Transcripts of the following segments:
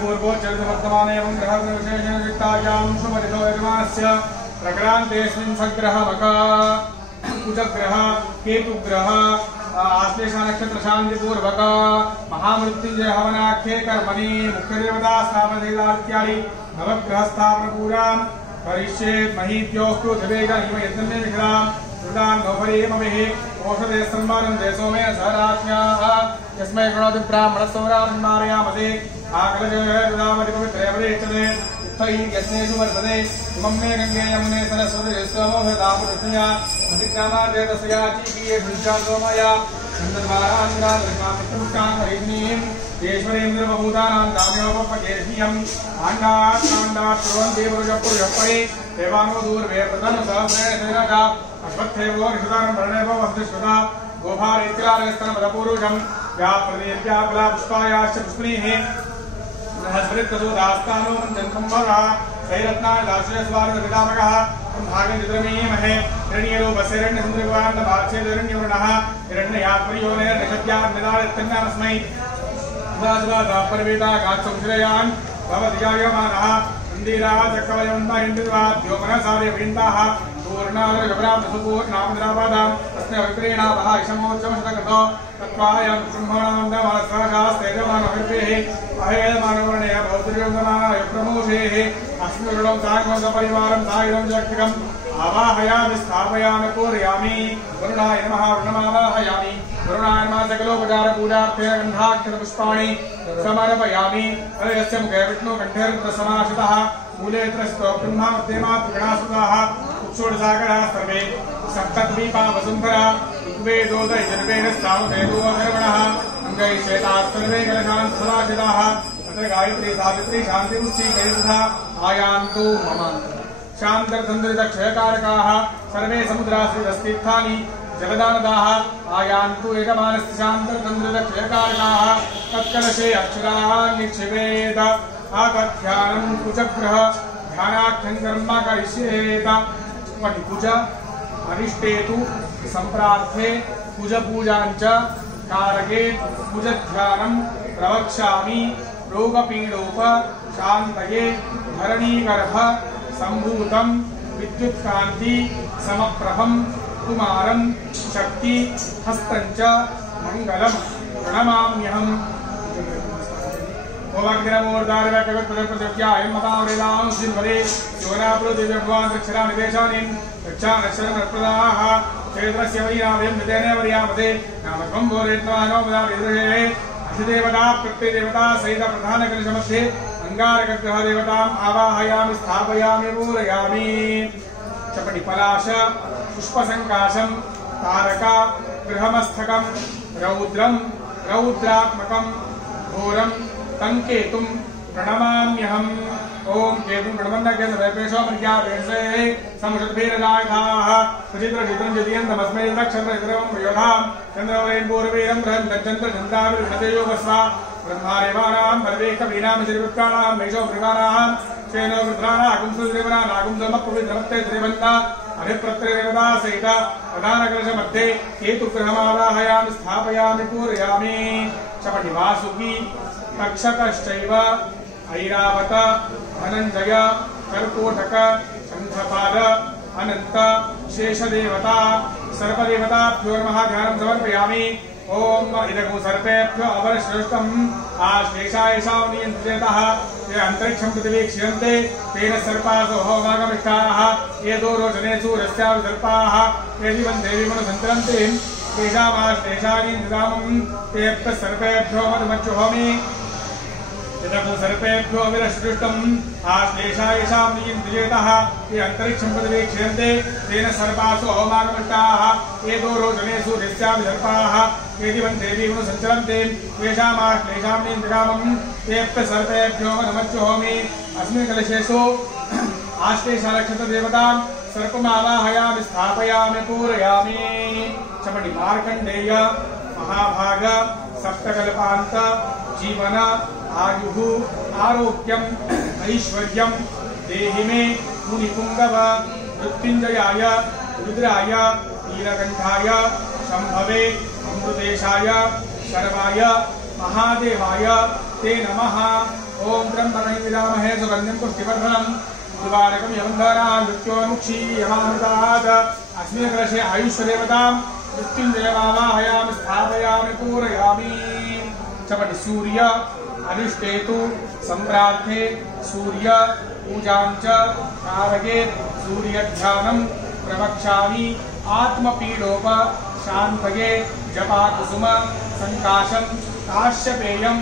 पूर्वोच्चवर्तमाने एवं ग्रहविशेषयुक्तायां शुभरितो यजमानस्य प्रक्रान्तेऽस्मिन् सग्रहवक कुजग्रह केतुग्रह आश्लेषा नक्षत्र शांति पूर्वक महामृत्युंजय हवनाख्ये कर्मणि मुख्यदेवता स्थापनेलात्यादि नवग्रह स्थापन पूरा करिष्ये महीत्योस्तु दिवेगा इव यज्ञमे विग्रहां रुदां नवफलेमभिः औषधे सम्मानं देशो मे सहराज्ञाः यस्मै गणोति ब्राह्मणसौरान् मारयामसे आकलजय रुदामति पवित्रेवरेचते उत्थै यस्नेषु वर्तते इमं मे गङ्गे यमुने सरस्वती स्तवोभदापुरुषया अधिक्रामार्थे तस्याचीकीये भुज्यासोमया चन्द्रद्वाराङ्गादृकामित्रमुष्टां हरिणीं ईश्वरेन्द्रबभूतानां दाम्योपकेशनीयम् आण्डात् काण्डात् कुर्वन्ति पुरुषपुरुषपरे देवानो दूर्वेर्तनं सहस्रेण अश्वत्थेवो ऋषितारं वर्णेवो वस्तुश्रुता गोभारेत्यालयस्तनपदपूरुषं व्याप्रदेव्याकुला पुष्पायाश्च पुष्पणीः बृहस्पतिप्रसूदास्तानो मञ्जन्तं वरः सैरत्नानि दाशयस्वार्गविदामकः भागनिद्रमीमहे हिरण्यरूपस्यरण्यसुन्दरवाण्डभाच्छेदरण्यवर्णः हिरण्ययात्मयोनेर्निषद्यान्निदायत्तन्नामस्मै पर्वेतागात्संश्रयान् भवधियायमानः इन्दिरा चक्रवयन्महिन्दिर्वाद्यो मनसार्यविन्दाः पूर्णादरगभ्रामसुपूर्णामद्रापादां तस्य विक्रीणावः इषमोच्चमशतकृतो तत्त्वायं शृम्भणामन्दमानस्वरास्तेजमानहृतेः अहेयमानवर्णय भौतिर्योगमानाय प्रमोषेः अस्मिन् सायमोदपरिवारं सायुधं शक्तिकम् आवाहयामि स्थापयामि पूरयामि वरुणाय नमः वरुणमावाहयामि वरुणाय नमः सकलोपचारपूजार्थे गन्धाक्षरपुष्पाणि समर्पयामि हरयस्य मुखे विष्णुकण्ठेरुद्रसमाश्रितः मूले त्रस्तो ब्रह्मा मध्यमात्रिगणासुताः उत्सोडसागराः सर्वे सप्तद्वीपा वसुन्धरा ऋग्वेदोदयजुर्वेद सामवेदोऽधर्वणः अङ्गैः श्वेताः सर्वे कलशान् सदाशिताः तत्र गायत्री सावित्री शान्तिमुच्चीकैर्तथा आयान्तु मम शान्तर्धन्द्रितक्षयकारकाः सर्वे समुद्राश्रितस्तीर्थानि जलदानदाः आयान्तु यजमानस्य शान्तर्धन्द्रितक्षयकारकाः तत्कलशे अक्षराः निक्षिपेत आकध्यानं कुजग्रह ध्यानाख्यं कर्म करिष्येत कुज अरिष्टेतु संप्रार्थे कुज पूजाञ्च कारके कुज ध्यानं प्रवक्ष्यामि रोगपीडोप शान्तये धरणीगर्भ संभूतं विद्युत्कान्ति समप्रभं कुमारं शक्ति हस्तञ्च मंगलम् प्रणमाम्यहम् ओवाग्निरमोर्दारव्याकवत्पदप्रजव्यायं मतावरेदां सिन्वरे योनाप्रोदिव्यभवान् रक्षरानिदेशानीं रक्षानक्षरमप्रदाः क्षेत्रस्य वैराव्यं नितेन वर्यामते नामत्वं भोरेत्वानोपदाविदृहे अधिदेवता प्रत्यदेवता सहित प्रधानकलशमध्ये अंगारकग्रहदेवताम् आवाहयामि स्थापयामि पूरयामि चपटि पलाश पुष्पसङ्काशं तारक गृहमस्थकं रौद्रं रौद्रात्मकं घोरं तंकेतुं प्रणमाम्यहम् ओम केतुं प्रणमन्नकेन्द्रवेपेशो मर्यादेशे समुषद्भिरजायथाः सुचित्रचित्रं जयन्तमस्मै नक्षत्रचित्रं योधां चन्द्रवरेण पूर्वेरं चन्द्रचन्द्राविर्षतेयोगस्वा ब्रह्मारेवानां परवेकवीनां श्रीवृत्काणां मेषो मृगाणां शेनो रुद्राणां कुंसुदेवनानां समपवित्रमत्ते त्रिवन्ता अभिप्रत्यदेवता सहित प्रधानकलशमध्ये केतुग्रहमावाहयामि स्थापयामि पूरयामि चपटि वासुकी तक्षकश्चैव ऐरावत धनञ्जय कर्कोटक शंखपाद अनंत शेषदेवता सर्पदेवताभ्यो नमः ध्यानं समर्पयामि ओम इदगो सर्पेभ्यो अवरश्रेष्ठम् आश्लेषायशां नियन्त्रितः ये अंतरिक्षं प्रतिवीक्ष्यन्ते तेन सर्पासो होमागमिष्ठाः ये दोरोचनेषु रस्याविसर्पाः ये जीवन्ते विमनुसन्तरन्ते तेषामाश्लेषानि निदामं तेभ्यः सर्पेभ्यो मधुमच्युहोमि यदगो सर्पेभ्यो अविरश्रेष्ठम् आश्लेषायशां नियन्त्रितः ये अंतरिक्षं प्रतिवीक्ष्यन्ते तेन सर्पासो होमागमिष्ठाः ये दोरोचनेषु रस्याविसर्पाः ये जीवन्ते विमनुसन्तरन्ते तेषामाश्लेषां नियन्त्रितामं तेभ्यः सर्पेभ्यो मधुमच्युहोमि अस्मिन् कलशेषु आश्लेषनक्षत्रदेवतां सर्पमावाहयामि स्थापयामि पूरयामि चपटि मार्कण्डेय महाभाग सप्तकल्पान्त जीवन आयुः आरोग्यम् ऐश्वर्यं देहि मे मुनिपुङ्गव मृत्युञ्जयाय रुद्राय नीलकण्ठाय शम्भवे अमृतेशाय शर्वाय महादेवाय ते नमः ओम त्र्यंबकं यजामहे सुगन्धिं पुष्टिवर्धनम् उर्वारुकं यमन्धनान् मृत्योर्मुक्षीयमामृतात् अस्मिन् कलशे आयुष्यदेवतां मृत्युञ्जयमावाहयामि स्थापयामि पूरयामि। चपटि सूर्य अधिष्ठेतु संप्रार्थे सूर्य पूजाञ्च कारये सूर्यध्यानं प्रवक्ष्यामि आत्मपीडोप शान्तये जपाकुसुम संकाशं काश्यपेयं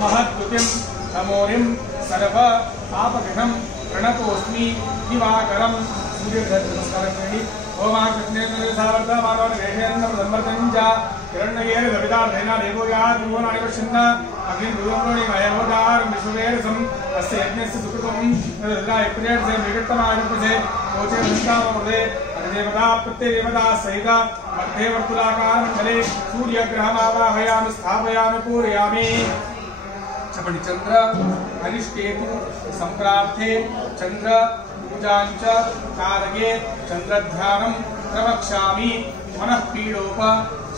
महद्युतिं नमोरिं सर्व पापघ्नं प्रणतोऽस्मि दिवाकरं सूर्यग्रह नमस्कारं करेंगे। ओम कृष्णेन्द्र सावर्त मानव रेहेन्द्र संवर्तंच हिरण्येन दवितार्थेन देवो यात् भुवनानि पश्यन् अग्निर्भुवनोनि मयोदार विश्ववेरसं अस्य यज्ञस्य सुकृतं तद्राय प्रेरसे विकटमानपसे कोचे संतावदे देवता प्रत्यदेवता सहित मध्ये वर्तुलाकार मंडले सूर्यग्रहमावाहयामि स्थापयामि पूरयामि। चपटि चंद्र अनिष्टेतु संप्रार्थे चंद्र पूजाञ्च कारये चंद्रध्यानं प्रवक्ष्यामि मनः पीडोप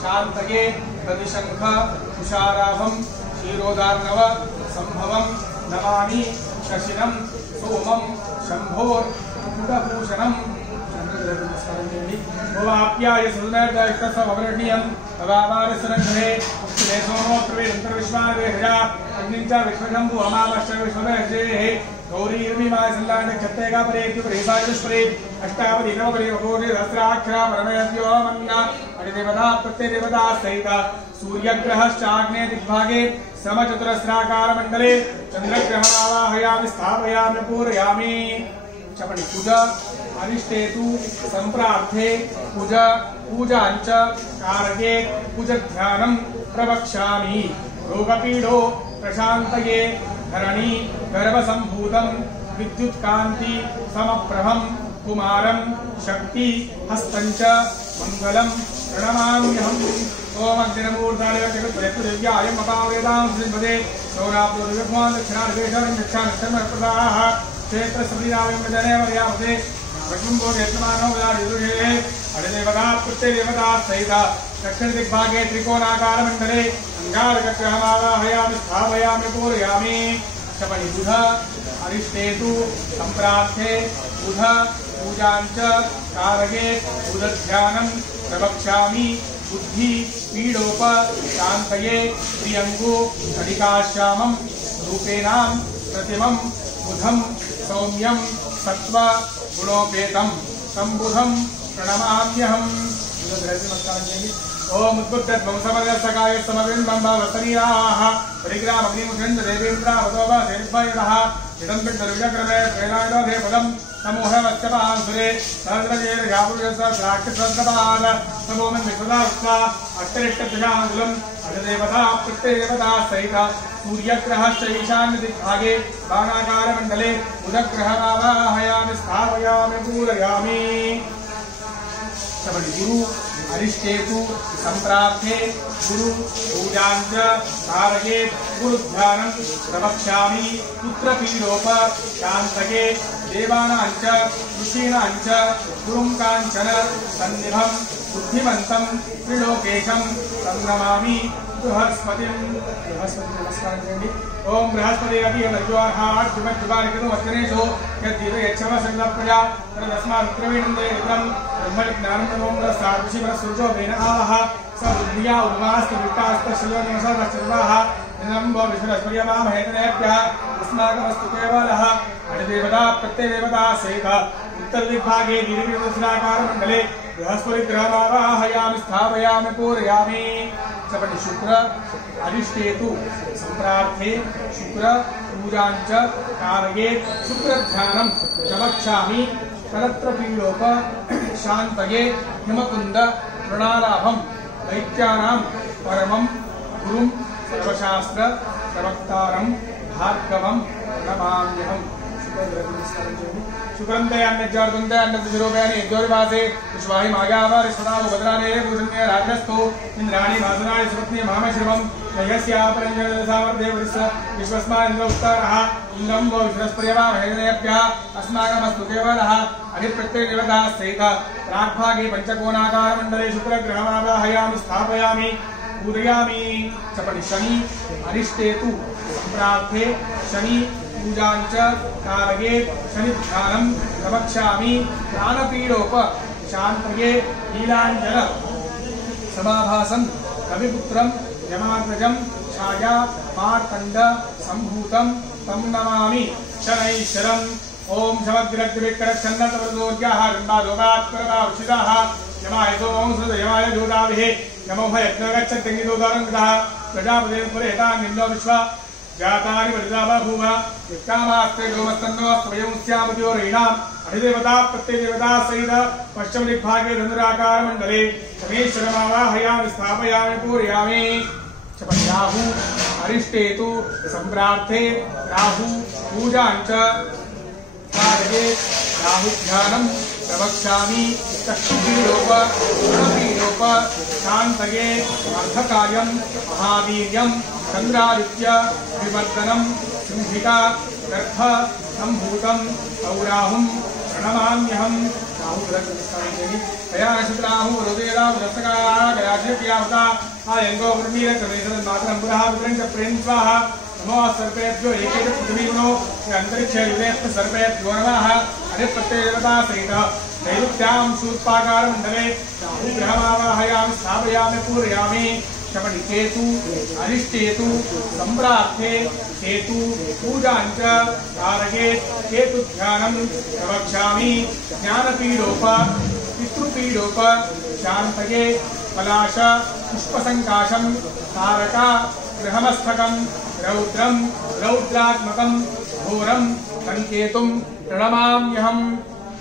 शान्तये प्रतिशंख तुषाराभं क्षीरोदार्णव संभवं नमामि शशिनं सोमं शम्भोर्मुकुटभूषणं। भवाप्याय सुदनर्दष्टसमवर्णीयं भवावारसरङ्घे सोमो प्रवेदन्तर्विश्वावेहया अग्निञ्च विश्वशम्भु अमावश्च विश्ववेहजेः गौरीर्मिमाय सल्लाण्डक्षत्तेगा परेत्य परेसायुष्परे अष्टावधि नवपरे वकोरे सहस्राक्षरा परमेभ्यो मन्ना अडिदेवता प्रत्यदेवता सहित सूर्यग्रहश्चाग्ने दिग्भागे समचतुरस्राकारमण्डले चन्द्रग्रहमावाहयामि स्थापयामि पूरयामि। चपटि कुज अनिष्टेतु संप्रार्थे कुज पूजाञ्च कारये कुजध्यानं प्रवक्ष्यामि रोगपीडो प्रशान्तये धरणी गर्भसम्भूतं विद्युत्कान्ति समप्रभं कुमारं शक्ति हस्तञ्च मङ्गलं प्रणमाम्यहम्। ओम अग्निर्मूर्धाय जगत्प्रदेव्यायम् अपावेदां श्रीपदे सौराप्रोदिव्यभ्वान् दक्षिणादिवेशं दक्षानक्षत्रप्रदाः क्षेत्रस्मृतिनामं जने वर्यापदे रघुम्बो नेत्रमानो विदारिदुषे अडिदेवता प्रत्यदेवता सहित दक्षिण दिग्भागे त्रिकोणाकारमण्डले अंगारकग्रहमावाहयामि स्थापयामि पूरयामि। चपटि बुध अरिष्टेतु संप्रार्थे बुध पूजाञ्च कारये बुधध्यानं प्रवक्ष्यामि बुद्धि पीडोप शान्तये प्रियङ्गो कलिकाश्यामं रूपेणां प्रतिमं बुधं सौम्यं सत्त्व गुणोपेतं तं बुधं प्रणमाम्यहम्। ओम उद्बुद्धत्वं समरसकाय समविन्दं भवतनीयाः परिग्रामग्निमुखेन्द्र देवेन्द्रावतोवा सेर्भयतः इदं पिण्डरुजक्रमे प्रेणायोधे पदं समूहवच्चपासुरे सहस्रजेन यापुरुषसहस्राक्षसहस्रपाद समोमन् विश्वदावत्सा अष्टरिष्टदशाङ्गुलम् अष्टदेवता प्रत्यदेवता सहित सूर्यग्रहश्च ईशान्यदिग्भागे बाणाकारमण्डले बुधग्रहमावाहयामि स्थापयामि पूरयामि। चपटि गुरु अरिष्टेतु संप्रार्थे गुरु पूजाञ्च कारये गुरुध्यानं प्रवक्ष्यामि पुत्रपीडोप शान्तये देवानाञ्च ऋषीणाञ्च गुरुं काञ्चन सन्निभं बुद्धिमन्तं त्रिलोकेशं संनमामि बृहस्पतिं। नमस्कारं करेंगे। ओम बृहस्पति अति यज्वाहात् दिवज्वारिकनु वचनेषु यद्दीर्घयच्छवसंगप्रजा तदस्मात्प्रवीणन्दे रुद्रं ब्रह्मज्ञानं तमों साक्षिवरसूर्यो वेन आवः स बुद्धिया उर्वास्तु विट्टास्तशलो निमसर्वचर्वाः नम्बो विश्वरस्पर्यमामहेतनेभ्यः अस्माकमस्तु केवलः अडिदेवता प्रत्यदेवता सहित उत्तरदिग्भागे दीर्घचतुराकारमण्डले बृहस्पतिग्रहमावाहयामि स्थापयामि पूरयामि। चपटि शुक्र अधिष्ठेतु संप्रार्थे शुक्र पूजाञ्च कारये शुक्रध्यानं प्रवक्ष्यामि कलत्रपीडोप शान्तये हिमकुन्द प्रणालाभं दैत्यानां परमं गुरुं सर्वशास्त्र प्रवक्तारं भार्गवं नमाम्यहम्। शुक्रंते अन्यज्वार्गुंते अन्यज्वरोपयानि यज्ञोरिवासे विश्वाहि मायावर सदाव भद्राने पूजन्य राजस्थो इंद्राणि मासनाय सुपत्नि महामश्रवं यस्यापरञ्जनसावर्देवस्य विश्वस्मान्द्र उत्तरः इंद्रं वो विश्वस्पर्यवामहेतनेभ्यः अस्माकमस्तु केवलः अधिप्रत्ययदेवताः सहित प्राग्भागे पञ्चकोणाकारमण्डले शुक्रग्रहमावाहयामि स्थापयामि पूजयामि चपनि शनि अरिष्टेतु संप्रार्थे शनि पूजाञ्च कारये शनि ध्यानं प्रवक्ष्यामि प्राणपीडोप शान्तये नीलाञ्जन समाभासं कविपुत्रं यमाग्रजं छाया मार्तण्ड सम्भूतं तं नमामि शनैश्वरम् ओम शमग्रग्रविक्रच्छन्नतवदोर्याः गन्धादोगात्परदावशिदाः यमाय सोमंसृत यमाय जोदाभिः नमो भयज्ञगच्छत्यङ्गिदोदारङ्गतः प्रजापतिर्पुरेतान् निन्दो विश्वा जातानि वरिदावा भूम युक्तामास्ते गोमस्तन्नो स्वयं स्यामतियो रयिणाम् अधिदेवता प्रत्यदेवता सहित पश्चिमदिग्भागे धनुराकारमण्डले शनेश्वरमावाहयामि स्थापयामि पूरयामि चपन्याहु अरिष्टेतु सम्प्रार्थे राहु पूजाञ्च कारये राहु ध्यानं प्रवक्ष्यामि चक्षुपीडोप रणपीडोप शान्तये अर्धकायं महावीर्यं चन्द्रादित्य विवर्धनं सिंहिका गर्भ सम्भूतं सौराहुं प्रणमाम्यहं राहुग्रहस्थानेनि तया नक्षत्राहु रोदेराहु दस्तकाः गयाक्षेप्यावता आयङ्गो ब्रह्मीरक्रमेशतन्मातरं पुरः पुत्रं च प्रेम स्वाहा नमो सर्पेभ्यो एकेन पृथिवीमनो अन्तरिक्षे युवेऽस्ति सर्पेभ्यो नमः अधिप्रत्ययदेवता सहित दैवत्यां शूर्पाकारमण्डले राहुग्रहमावाहयामि स्थापयामि पूरयामि शपनि केतु अरिष्टेतु सम्प्रार्थे केतु पूजाञ्च कारये केतु ध्यानं प्रवक्ष्यामि ज्ञानपीडोप पितृपीडोप शान्तये पलाश पुष्पसङ्काशं तारका गृहमस्तकं रौद्रं रौद्रात्मकं घोरं संकेतुं प्रणमाम्यहम्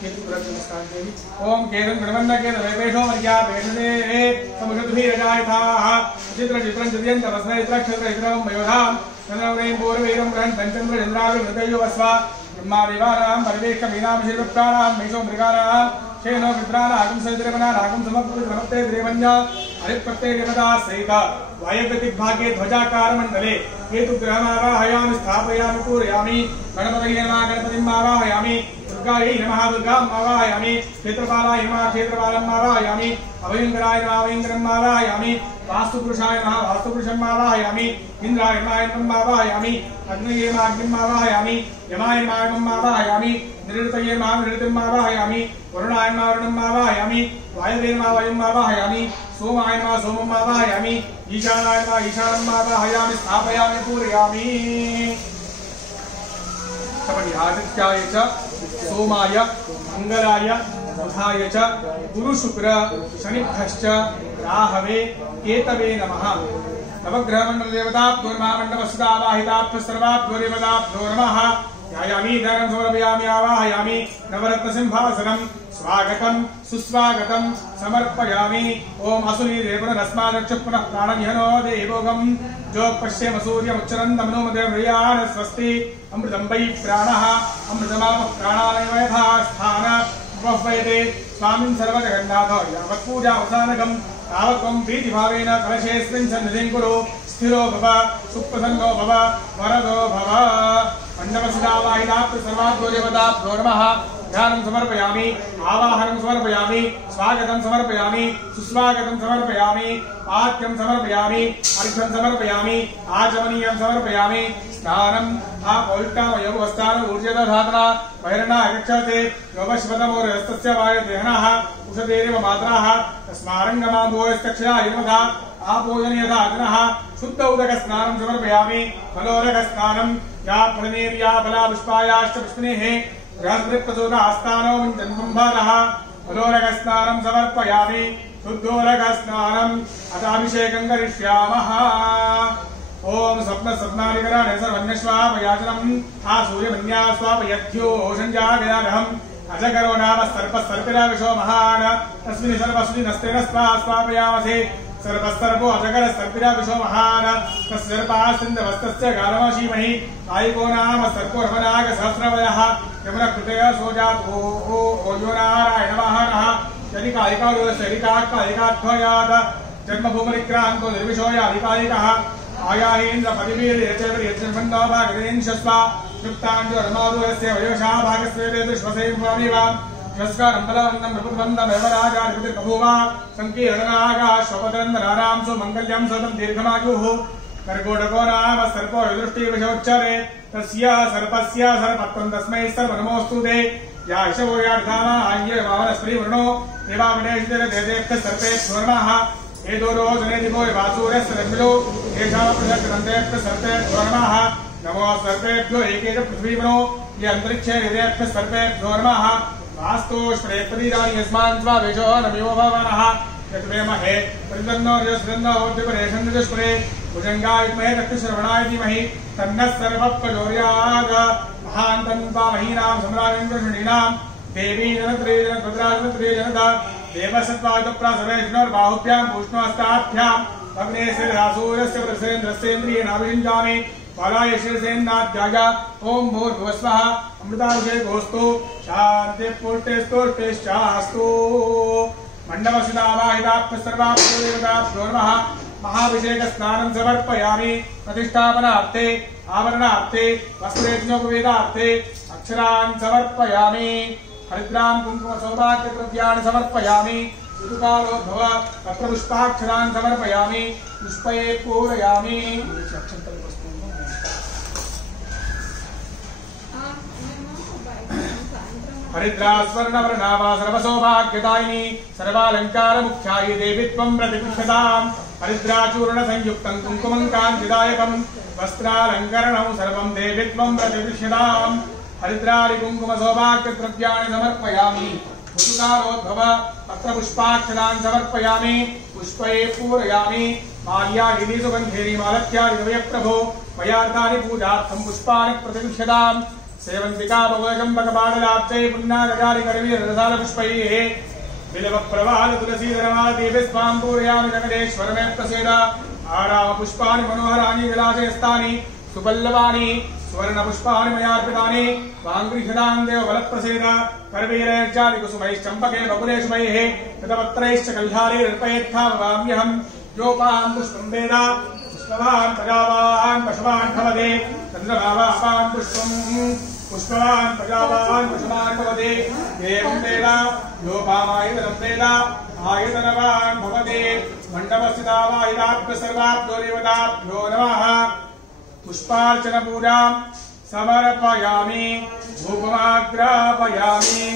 ओम केरं गणवन्न केर वैपेशो मर्या पेशने समुषद्भिरजायथाः चित्र चित्रं चित्रयन् तपस्ने चित्रक्षत्र चित्रं मयोधां चन्द्रवरें पूर्ववीरं ग्रहन् पञ्चन्द्र चन्द्रावि मृतयो वस्वा ब्रह्मादिवानां परिवेष्टमीनां शिरवृत्तानां मेषो मृगानां शेनो विद्रानागं सहितरेवनानागं समपुत्रमत्ते द्रेवन्य हरिप्रत्ययदेवता सहित वायव्यदिग्भागे ध्वजाकारमण्डले केतुग्रहमावाहयामि स्थापयामि पूरयामि गणपतये नमः गणपतिम् आवाहयामि दुर्गायै नमः दुर्गाम् आवाहयामि क्षेत्रपालाय नमः क्षेत्रपालम् आवाहयामि अभयङ्कराय नमः अभयङ्करम् आवाहयामि वास्तुपुरुषाय नमः वास्तुपुरुषम् आवाहयामि इन्द्राय नमः इन्द्रम् आवाहयामि अग्नये नमः अग्निम् आवाहयामि यमाय नमः यमम् आवाहयामि निरृतये नमः निरृतिम् आवाहयामि वरुणाय नमः वरुणम् आवाहयामि वायवे नमः वायुम् आवाहयामि सोमाय नमः सोमम् आवाहयामि ईशानाय नमः ईशानम् आवाहयामि स्थापयामि पूरयामि आदित्याय च सोमाय मंगलाय बुधाय च गुरु शुक्र शनिभ्यश्च राहवे केतवे नमः नवग्रहमण्डल देवताभ्यो नमः मण्डपस्थिता आवाहिताभ्यः सर्वाभ्यो देवताभ्यो नमः ध्यायामि ध्यानं समर्पयामि आवाहयामि नवरत्न सिंहासनं स्वागतं सुस्वागतं समर्पयामि ओम असुनी देवनस्मादक्ष पुनः प्राणमिहनो देवोगं जो पश्येम सूर्यमुच्चरन्तं नोमदे मृयाण स्वस्ति अमृतं वै प्राणः अमृतमाप प्राणानैव यथा स्थान उपह्वयते स्वामिन् सर्वजगन्नाथ यावत् पूजावसानकं तावत् त्वं प्रीतिभावेन कलशेऽस्मिन् सन्निधिं कुरु स्थिरो भव सुप्रसन्नो भव वरदो भव मण्डपस्थितावाहिताभ्यो सर्वाभ्यो देवताभ्यो नमः ध्यानं समर्पयामि आवाहनं समर्पयामि स्वागतं समर्पयामि सुस्वागतं समर्पयामि आद्यं समर्पयामि अर्घ्यं समर्पयामि आचमनीयं समर्पयामि स्नानं आपोल्टामयोगवस्थान ऊर्जदधातना बहिर्ना गच्छते योगश्वतमोरस्तस्य वायुदेहनः उषदेव मात्राः तस्मारङ्गमाभोयस्तक्षया यमधा आपोजनयथा अग्नः शुद्ध उदकस्नानं समर्पयामि फलोदकस्नानं या फलनेर्या फला पुष्पायाश्च पुष्पिनेः बृहस्पतिप्रसूतास्तानो जन्मम्भारः फलोदकस्नानं समर्पयामि शुद्धोदकस्नानं अथाभिषेकं करिष्यामः ओम सप्तसप्नादिकराणे सर्वन्यश्वापयाचनम् आसूर्यमन्या स्वापयध्यो ओषञ्जागयानहम् अजगरो नाम सर्पस्सर्पिराविशो महान् तस्मिन् सर्वस्मिनस्तेन स्वापयामसे सर्पस्सर्पो अजगरस्सर्पिराविशो महान् तस्सर्पास्सिन्धवस्तस्य गालमशीमहि आयिको नाम सर्पो रमनागसहस्रवयः यमुनकृतय सोजातो ओयो नारायणवाहनः शनिकायिकाध्वयात् जन्मभूमनिक्रान्तो निर्विशोयाधिकायिकः आयाहेन्द्र पदिवीर्यचेन्द्रभागदेंशस्वा युक्ताञ्जो रमादुरस्य वयोषा भागस्वेदे विश्वसेवामिव नमस्कारं बलवन्तं प्रभुवन्दमेव राजाधिपतिर्बभूव संकीर्णनागा शोभतरन्दरारां सुमङ्गल्यं सदं दीर्घमायुः कर्कोटको नाम सर्पो दृष्टिविषोच्चरे तस्य सर्पस्य सर्पत्वं तस्मै सर्वनमोऽस्तुते या ईशवो याधामा आय्य वामनस्त्रीवृणो देवाविनेशितदेदेभ्यः सर्पेभ्यो नमः एदोरो जनेदिवो वासूरस्य रश्मिलो येषामप्रदक्षिणन्तेभ्यः सर्पेभ्यो नमः नमो सर्पेभ्यो एकेन पृथ्वीवनो ये अन्तरिक्षे हृदयेभ्यः सर्पेभ्यो नमः वास्तोष्प्रेत्पदीराणि यस्मान् स्वा वेशो नमिवो भवानः यत्वेमहे परिदन्नो यस्दन्नो द्विपरेशन्दुष्परे भुजङ्गायुग्महे दक्षिश्रवणाय धीमहि तन्नः सर्वप्रचोदयात् महान्तन्तामहीनां सम्राजङ्कृष्णीनां देवी जनत्रे जनद्राजनत्रे जनदा देवसत्त्वायुतप्रासवेष्णोर्बाहुभ्यां पूष्णोहस्ताभ्याम् अग्ने शिरसूर्यस्य प्रसेन्द्रस्येन्द्रियेणाभिषिञ्चामि बालाय शिरसेन्नाध्याय ॐ भूर्भुवस्वः अमृताभिषेकोऽस्तु शान्तिः मण्डपसिदावाहिताभ्यः सर्वाभ्यो देवताभ्यो नमः महाभिषेक स्नानं समर्पयामि प्रतिष्ठापनार्थे आवरणार्थे वस्त्रेज्ञोपवेदार्थे अक्षरान् समर्पयामि हरिद्रां कुङ्कुम सौभाग्यद्रव्याणि समर्पयामि ऋतुकालोद्भव पत्रपुष्पाक्षरान् समर्पयामि पुष्पये पूरयामि हरिद्रा स्वर्णवर्णावा सर्वसौभाग्यदायिनी सर्वालंकार मुख्यायि देवी त्वं प्रतिपुष्यताम् हरिद्राचूर्ण संयुक्तं कुङ्कुमं काञ्चिदायकं वस्त्रालङ्करणं सर्वं देवी त्वं प्रतिपुष्यताम् हरिद्रादि कुङ्कुम सौभाग्यद्रव्याणि समर्पयामि ऋतुकालोद्भव पत्रपुष्पाक्षरान् समर्पयामि पुष्पये पूरयामि माल्यादिनी सुगन्धेनि मालत्यादि प्रभो मयार्थानि पूजार्थं पुष्पाणि प्रतिपुष्यताम् सेवंतिका भगवशंबकपाणलाब्जै पुन्नागजारि करवीर रसाल पुष्पैः बिलव प्रवाल तुलसी धर्माल देवी स्वां पूरयामि जगदेश्वर मे प्रसीद आराम पुष्पाणि मनोहराणि विलासयस्तानि सुपल्लवानि सुवर्ण पुष्पाणि मयार्पितानि वाङ्गृह्यतां देव बलप्रसीद करवीरैर्जाति कुसुमैश्च चम्पके बकुलेशमैः कृतपत्रैश्च कल्हारैरर्पयेत्थामवाम्यहं योपां पुष्पं वेद पुष्पवान् प्रजावान् पशुवान् भवते चन्द्रभावान् पुष्पं पुष्पवान् प्रजावान् पशुवान् भवते एवं वेद योपामायतनं वेद आयतनवान् भवते मण्डपस्थितावाहिताभ्यः सर्वाभ्यो देवताभ्यो नमः पुष्पार्चनपूजां समर्पयामि धूपमाग्रापयामि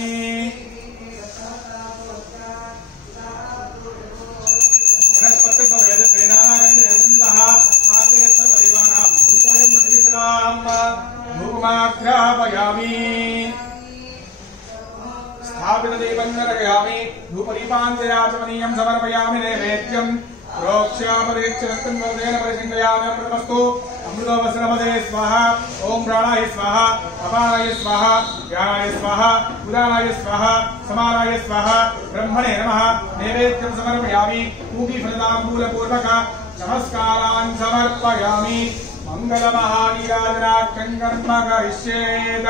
धूपमाग्रापयामि स्थापितदीपं नरयामि धूपदीपाञ्जयाचमनीयं समर्पयामि नैवेद्यं प्रोक्ष्यापरीक्षणं वर्धेन परिचिन्तयामि अमृतमस्तु अमृतोपसरमदे स्वाहा ॐ प्राणाय स्वाहा अपानाय स्वाहा ज्ञानाय स्वाहा उदानाय स्वाहा समानाय स्वाहा ब्रह्मणे नमः नैवेद्यं समर्पयामि पूगीफलताम्बूलपूर्वक नमस्कारान् समर्पयामि मंगलमहानीराजनाख्यं कर्म करिष्येत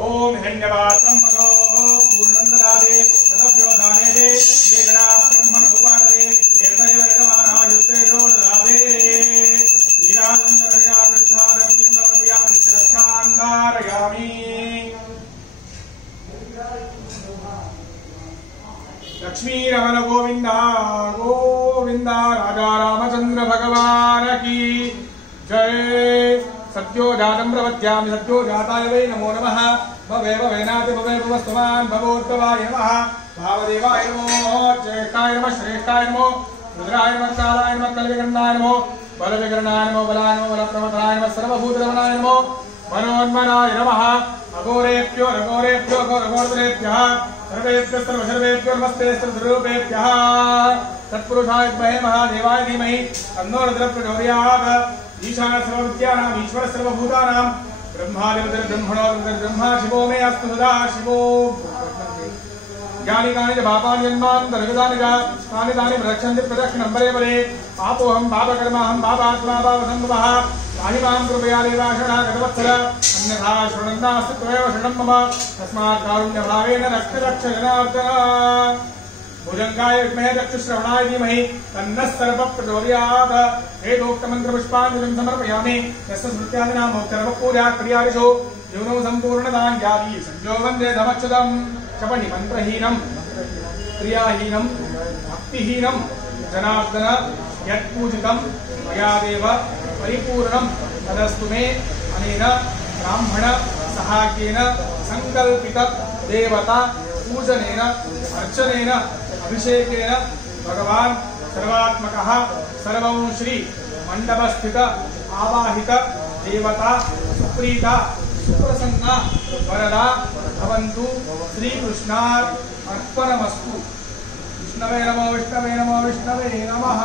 ओम हिरण्यवात्रं मनो पूर्णन्दरादे तदव्योधाने दे ये गणा ब्रह्मण उपादे एतदेव यजमानायुक्ते रोदरादे नीराजन्दरया वृद्धारम्यं नमयामि नित्यरक्षान्धारयामि लक्ष्मी रमण गोविंदा गोविंदा राजा रामचंद्र भगवान की जय सत्यो जातं प्रपद्यामि सत्यो जाताय वै नमो नमः भवे भवेनाति भवे भवस्तवान् भवोद्भवाय नमः भावदेवाय नमो ज्येष्ठाय नमः श्रेष्ठाय नमो रुद्राय नमः कालाय नमः कलविकर्णाय नमो बलविकर्णाय नमो बलाय नमो बलप्रमथाय नमः सर्वभूतरमणाय नमो मनोन्मनाय नमः अघोरेभ्यो रघोरेभ्यो घोरघोरतरेभ्यः सर्वेभ्यः सर्वसर्वेभ्यो नमस्ते सर्वरूपेभ्यः तत्पुरुषाय विद्महे महादेवाय धीमहि तन्नो रुद्रः प्रचोदयात् ईशान सर्वविद्यानां ईश्वर सर्वभूतानां ब्रह्मादिर्ब्रह्मणो ब्रह्मा शिवो मे अस्तु सदा शिवो ज्ञानी कानि च पापानि जन्मान्तरगतानि च तानि तानि प्रदक्षन्ति प्रदक्षिणं परे परे पापोऽहं पापकर्माहं पापात्मा पापसम्भवः तानि मां कृपया देवाशरणागतवत्सल अन्यथा शरणन्नास्ति त्वमेव शरणं मम तस्मात् कारुण्यभावेन रक्ष रक्ष जनार्दन भुजंगाय विद्महे चक्षुश्रवणाय धीमहि तन्नः सर्वः प्रचोदयात्। वेदोक्तमन्त्रपुष्पाञ्जलिं समर्पयामि। यस्य स्मृत्यादिनाम सर्वपूजा क्रियादिषु न्यूनो सम्पूर्णदान्यादि संजो वन्दे धमच्युतम्। क्षपणिमन्त्रहीनं क्रियाहीनं भक्तिहीनं जनार्दन यत्पूजितं मया देव परिपूर्णं तदस्तु मे। अनेन ब्राह्मण सहाय्येन संकल्पित देवता पूजनेन अर्चनेन अभिषेकेन भगवान् सर्वात्मकः सर्वं श्री मंडपस्थित आवाहित देवता सुप्रीता सुप्रसन्ना वरदा भवन्तु। श्रीकृष्णार्पणमस्तु। विष्णवे नमो विष्णवे नमः।